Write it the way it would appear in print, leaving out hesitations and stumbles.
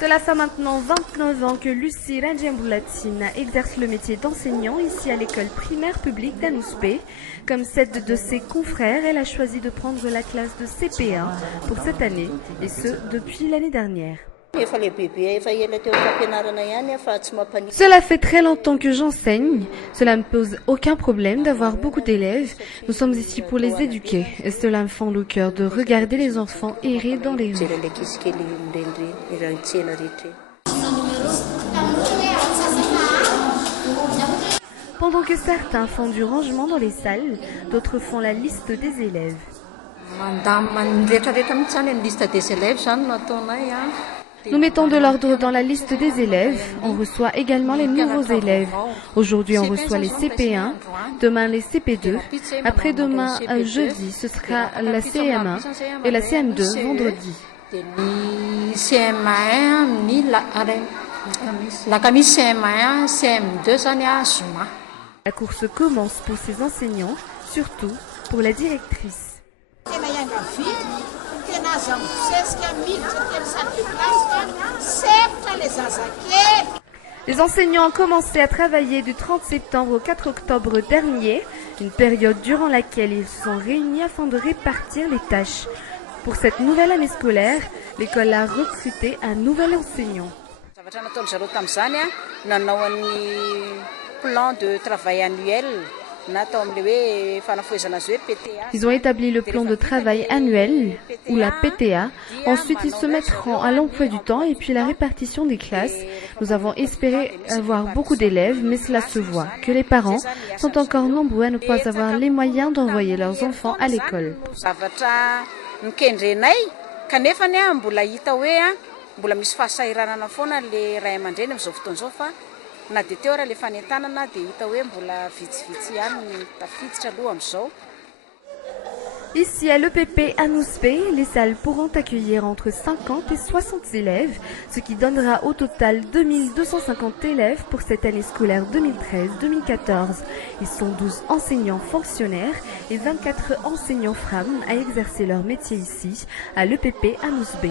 Cela fait maintenant 29 ans que Lucie Rajambulatina exerce le métier d'enseignant ici à l'école primaire publique d'Anouspe. Comme 7 de ses confrères, elle a choisi de prendre la classe de CP1 pour cette année, et ce depuis l'année dernière. Cela fait très longtemps que j'enseigne. Cela ne me pose aucun problème d'avoir beaucoup d'élèves. Nous sommes ici pour les éduquer. Et cela me fend le cœur de regarder les enfants errer dans les rues. Pendant que certains font du rangement dans les salles, d'autres font la liste des élèves. Nous mettons de l'ordre dans la liste des élèves. On reçoit également les nouveaux élèves. Aujourd'hui, on reçoit les CP1, demain les CP2. Après-demain, jeudi, ce sera la CM1 et la CM2 vendredi. La course commence pour ces enseignants, surtout pour la directrice. Les enseignants ont commencé à travailler du 30 septembre au 4 octobre dernier, une période durant laquelle ils se sont réunis afin de répartir les tâches. Pour cette nouvelle année scolaire, l'école a recruté un nouvel enseignant. Ils ont établi le plan de travail annuel, ou la PTA. Ensuite, ils se mettront à l'emploi du temps et puis la répartition des classes. Nous avons espéré avoir beaucoup d'élèves, mais cela se voit que les parents sont encore nombreux à ne pas avoir les moyens d'envoyer leurs enfants à l'école. Ici à l'EPP Anouspe, les salles pourront accueillir entre 50 et 60 élèves, ce qui donnera au total 2250 élèves pour cette année scolaire 2013-2014. Ils sont 12 enseignants fonctionnaires et 24 enseignants femmes à exercer leur métier ici à l'EPP Anouspe.